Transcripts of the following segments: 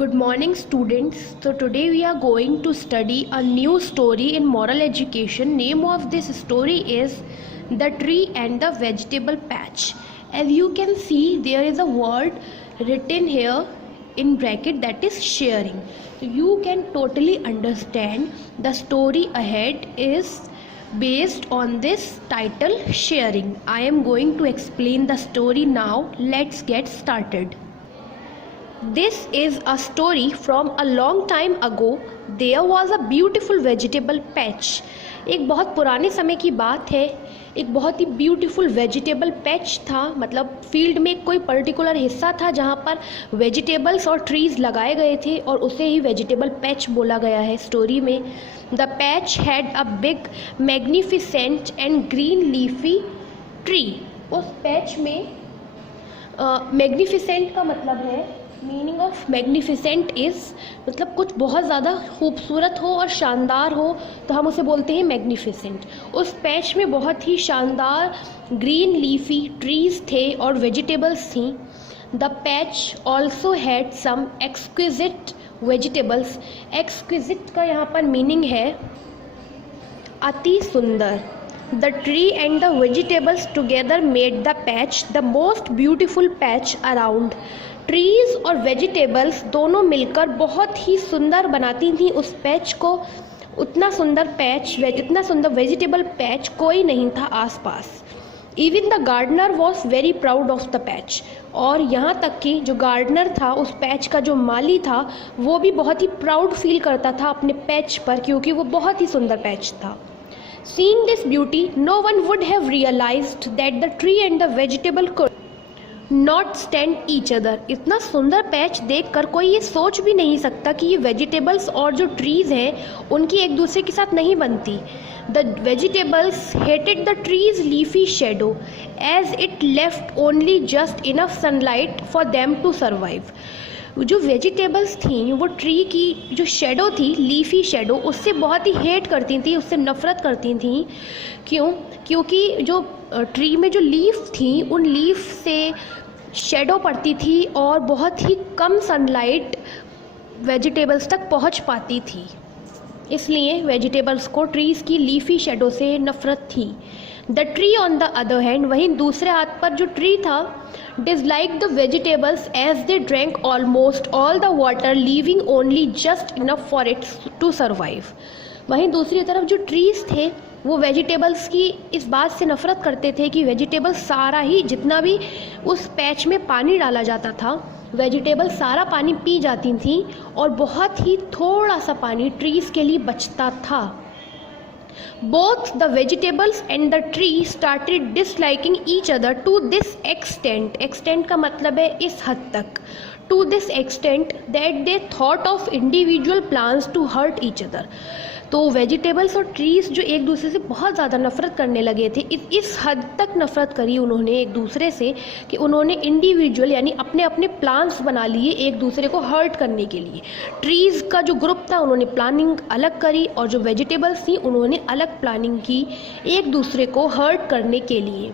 Good morning, students. So today we are going to study a new story in moral education. Name of this story is The Tree and the Vegetable Patch. As you can see, there is a word written here in bracket, that is sharing. So you can totally understand the story ahead is based on this title, sharing. I am going to explain the story now. Let's get started. This is a story from a long time ago. There was a beautiful vegetable patch. एक बहुत पुराने समय की बात है. एक बहुत ही beautiful vegetable patch था. मतलब फील्ड में कोई पर्टिकुलर हिस्सा था जहाँ पर वेजिटेबल्स और ट्रीज लगाए गए थे और उसे ही वेजिटेबल पैच बोला गया है स्टोरी में. The patch had a big magnificent and green leafy tree. उस पैच में मैग्निफिसेंट का मतलब है, मीनिंग ऑफ मैग्निफिसेंट इज़ मतलब कुछ बहुत ज़्यादा खूबसूरत हो और शानदार हो तो हम उसे बोलते हैं मैग्निफिसेंट. उस पैच में बहुत ही शानदार ग्रीन लीफी ट्रीज़ थे और वेजिटेबल्स थी. The patch also had some exquisite vegetables. Exquisite का यहाँ पर मीनिंग है अति सुंदर. The tree and the vegetables together made the patch the most beautiful patch around. Trees और वेजिटेबल्स दोनों मिलकर बहुत ही सुंदर बनाती थी उस पैच को. उतना सुंदर पैच, इतना सुंदर वेजिटेबल पैच कोई नहीं था आसपास. Even the gardener was very proud of the patch. और यहाँ तक कि जो गार्डनर था, उस पैच का जो माली था, वो भी बहुत ही प्राउड फील करता था अपने पैच पर, क्योंकि वो बहुत ही सुंदर पैच था. Seeing this beauty, no one would have realized that the tree and the vegetable could not stand each other. इतना सुंदर पैच देखकर कोई ये सोच भी नहीं सकता कि ये वेजिटेबल्स और जो ट्रीज़ हैं उनकी एक दूसरे के साथ नहीं बनती. The vegetables hated the trees leafy shadow as it left only just enough sunlight for them to survive. जो वेजिटेबल्स थी, वो ट्री की जो शेडो थी, लीफी शेडो, उससे बहुत ही हेट करती थी, उससे नफ़रत करती थी. क्यों? क्योंकि जो ट्री में जो लीफ थी, उन लीफ से शेडो पड़ती थी और बहुत ही कम सनलाइट वेजिटेबल्स तक पहुंच पाती थी. इसलिए वेजिटेबल्स को ट्रीज़ की लीफी शेडो से नफ़रत थी. The tree on the other hand, वहीं दूसरे हाथ पर जो ट्री था, dislike the vegetables as they drank almost all the water leaving only just enough for it to survive. वहीं दूसरी तरफ जो ट्रीज़ थे, वो वेजिटेबल्स की इस बात से नफ़रत करते थे कि वेजिटेबल्स सारा ही, जितना भी उस पैच में पानी डाला जाता था, वेजिटेबल्स सारा पानी पी जाती थी और बहुत ही थोड़ा सा पानी ट्रीज़ के लिए बचता था. Both the vegetables and the tree started disliking each other to this extent. Extent का मतलब है इस हद तक. To this extent that they thought of individual plans to hurt each other. तो वेजिटेबल्स और ट्रीज़ जो एक दूसरे से बहुत ज़्यादा नफ़रत करने लगे थे, इस हद तक नफ़रत करी उन्होंने एक दूसरे से कि उन्होंने इंडिविजुअल यानी अपने अपने प्लान्स बना लिए एक दूसरे को हर्ट करने के लिए. ट्रीज़ का जो ग्रुप था, उन्होंने प्लानिंग अलग करी और जो वेजिटेबल्स थी, उन्होंने अलग प्लानिंग की एक दूसरे को हर्ट करने के लिए.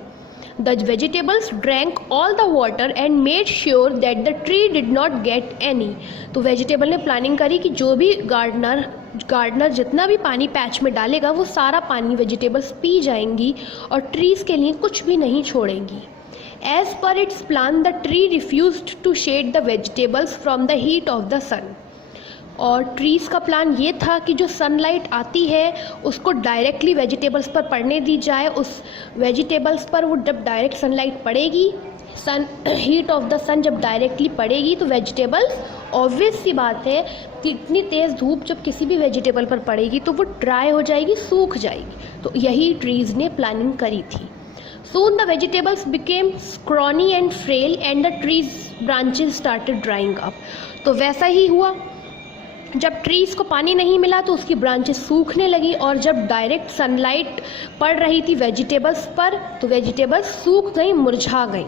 The vegetables drank all the water and made sure that the tree did not get any. तो वेजिटेबल ने प्लानिंग करी कि जो भी गार्डनर जितना भी पानी पैच में डालेगा, वो सारा पानी वेजिटेबल्स पी जाएंगी और ट्रीज़ के लिए कुछ भी नहीं छोड़ेंगी. As per its plan, the tree refused to shade the vegetables from the heat of the sun. और ट्रीज़ का प्लान ये था कि जो सनलाइट आती है उसको डायरेक्टली वेजिटेबल्स पर पड़ने दी जाए. उस वेजिटेबल्स पर वो जब डायरेक्ट सनलाइट पड़ेगी, हीट ऑफ द सन जब डायरेक्टली पड़ेगी, तो वेजिटेबल्स, ऑब्वियस सी बात है कि इतनी तेज़ धूप जब किसी भी वेजिटेबल पर पड़ेगी तो वो ड्राई हो जाएगी, सूख जाएगी. तो यही ट्रीज़ ने प्लानिंग करी थी. Soon the vegetables became scrawny and frail and the trees branches started drying up. तो वैसा ही हुआ. जब ट्रीज़ को पानी नहीं मिला तो उसकी ब्रांचेस सूखने लगी और जब डायरेक्ट सनलाइट पड़ रही थी वेजिटेबल्स पर, तो वेजिटेबल्स सूख गई, मुरझा गई.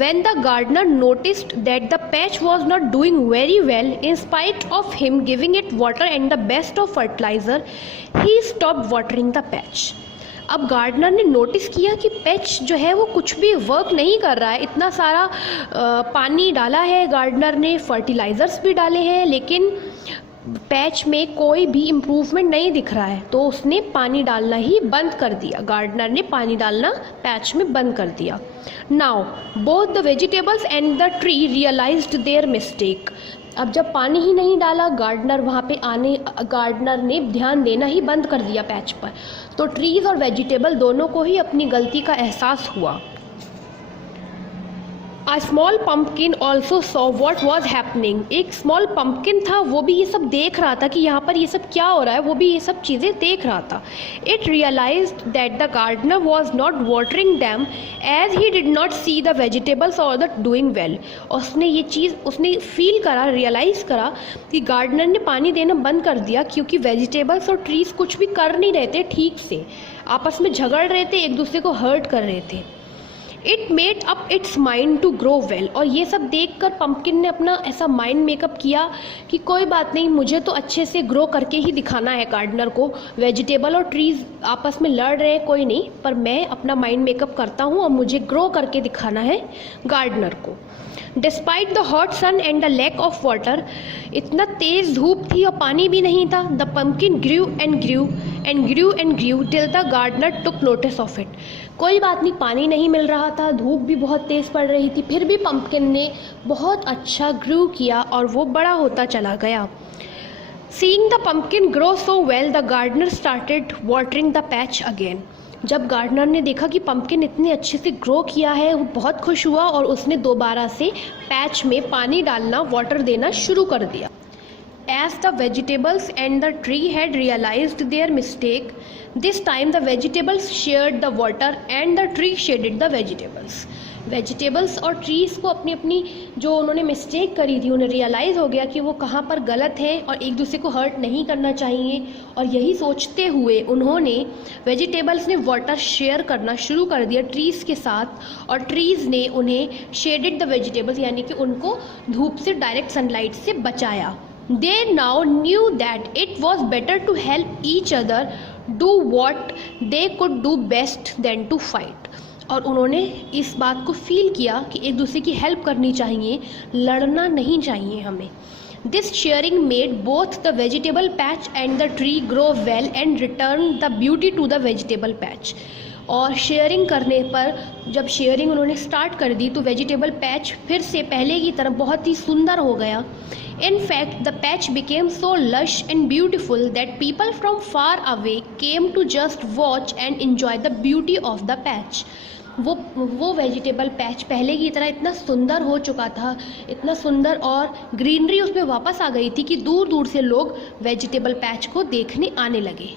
When the gardener noticed that the patch was not doing very well, in spite of him giving it water and the best of fertilizer, he stopped watering the patch. अब gardener ने notice किया कि patch जो है वो कुछ भी work नहीं कर रहा है। इतना सारा पानी डाला है गार्डनर ने, फर्टिलाइज़र्स भी डाले हैं, लेकिन पैच में कोई भी इम्प्रूवमेंट नहीं दिख रहा है। तो उसने पानी डालना ही बंद कर दिया, गार्डनर ने पानी डालना पैच में बंद कर दिया। Now both the vegetables and the tree realized their mistake. अब जब पानी ही नहीं डाला गार्डनर वहाँ पे गार्डनर ने ध्यान देना ही बंद कर दिया पैच पर, तो ट्रीज़ और वेजिटेबल दोनों को ही अपनी गलती का एहसास हुआ। A small pumpkin also saw what was happening। एक स्मॉल पम्पकिन था, वो भी ये सब देख रहा था कि यहाँ पर ये सब क्या हो रहा है, वो भी ये सब चीज़ें देख रहा था। It realized that the gardener was not watering them as he did not see the vegetables or the doing well। उसने फील करा, रियलाइज़ करा कि गार्डनर ने पानी देना बंद कर दिया क्योंकि वेजिटेबल्स और ट्रीज़ कुछ भी कर नहीं रहे थे ठीक से, आपस में झगड़ रहे थे, एक दूसरे को हर्ट कर रहे थे। It made up its mind to grow well. और ये सब देखकर पंपकिन ने अपना ऐसा माइंड मेकअप किया कि कोई बात नहीं, मुझे तो अच्छे से ग्रो करके ही दिखाना है गार्डनर को। वेजिटेबल और ट्रीज़ आपस में लड़ रहे हैं, कोई नहीं, पर मैं अपना माइंड मेकअप करता हूँ और मुझे ग्रो करके दिखाना है गार्डनर को। Despite the hot sun and the lack of water, इतना तेज़ धूप थी और पानी भी नहीं था, the pumpkin grew and grew and grew and grew till the gardener took notice of it. कोई बात नहीं, पानी नहीं मिल रहा था, धूप भी बहुत तेज़ पड़ रही थी, फिर भी पम्पकिन ने बहुत अच्छा ग्रू किया और वो बड़ा होता चला गया। Seeing the pumpkin grow so well, the gardener started watering the patch again। जब गार्डनर ने देखा कि पंपकिन इतने अच्छे से ग्रो किया है, वो बहुत खुश हुआ और उसने दोबारा से पैच में पानी डालना, वाटर देना शुरू कर दिया। As the vegetables and the tree had realized their mistake, this time the vegetables shared the water and the tree shaded the vegetables। Vegetables और ट्रीज़ को अपनी अपनी जो उन्होंने मिस्टेक करी थी, उन्हें रियलाइज़ हो गया कि वो कहाँ पर गलत है और एक दूसरे को हर्ट नहीं करना चाहिए, और यही सोचते हुए उन्होंने वेजिटेबल्स ने वाटर शेयर करना शुरू कर दिया ट्रीज़ के साथ, और ट्रीज़ ने उन्हें शेडेड द वेजिटेबल्स, यानी कि उनको धूप से, डायरेक्ट सनलाइट से बचाया। They now knew that it was better to help each other do what they could do best than to fight। और उन्होंने इस बात को फील किया कि एक दूसरे की हेल्प करनी चाहिए, लड़ना नहीं चाहिए हमें। This sharing made both the vegetable patch and the tree grow well and return the beauty to the vegetable patch. और शेयरिंग करने पर, जब शेयरिंग उन्होंने स्टार्ट कर दी, तो वेजिटेबल पैच फिर से पहले की तरह बहुत ही सुंदर हो गया। In fact, the patch became so lush and beautiful that people from far away came to just watch and enjoy the beauty of the patch। वो वेजिटेबल पैच पहले की तरह इतना सुंदर हो चुका था, इतना सुंदर, और ग्रीनरी उसमें वापस आ गई थी कि दूर दूर से लोग वेजिटेबल पैच को देखने आने लगे।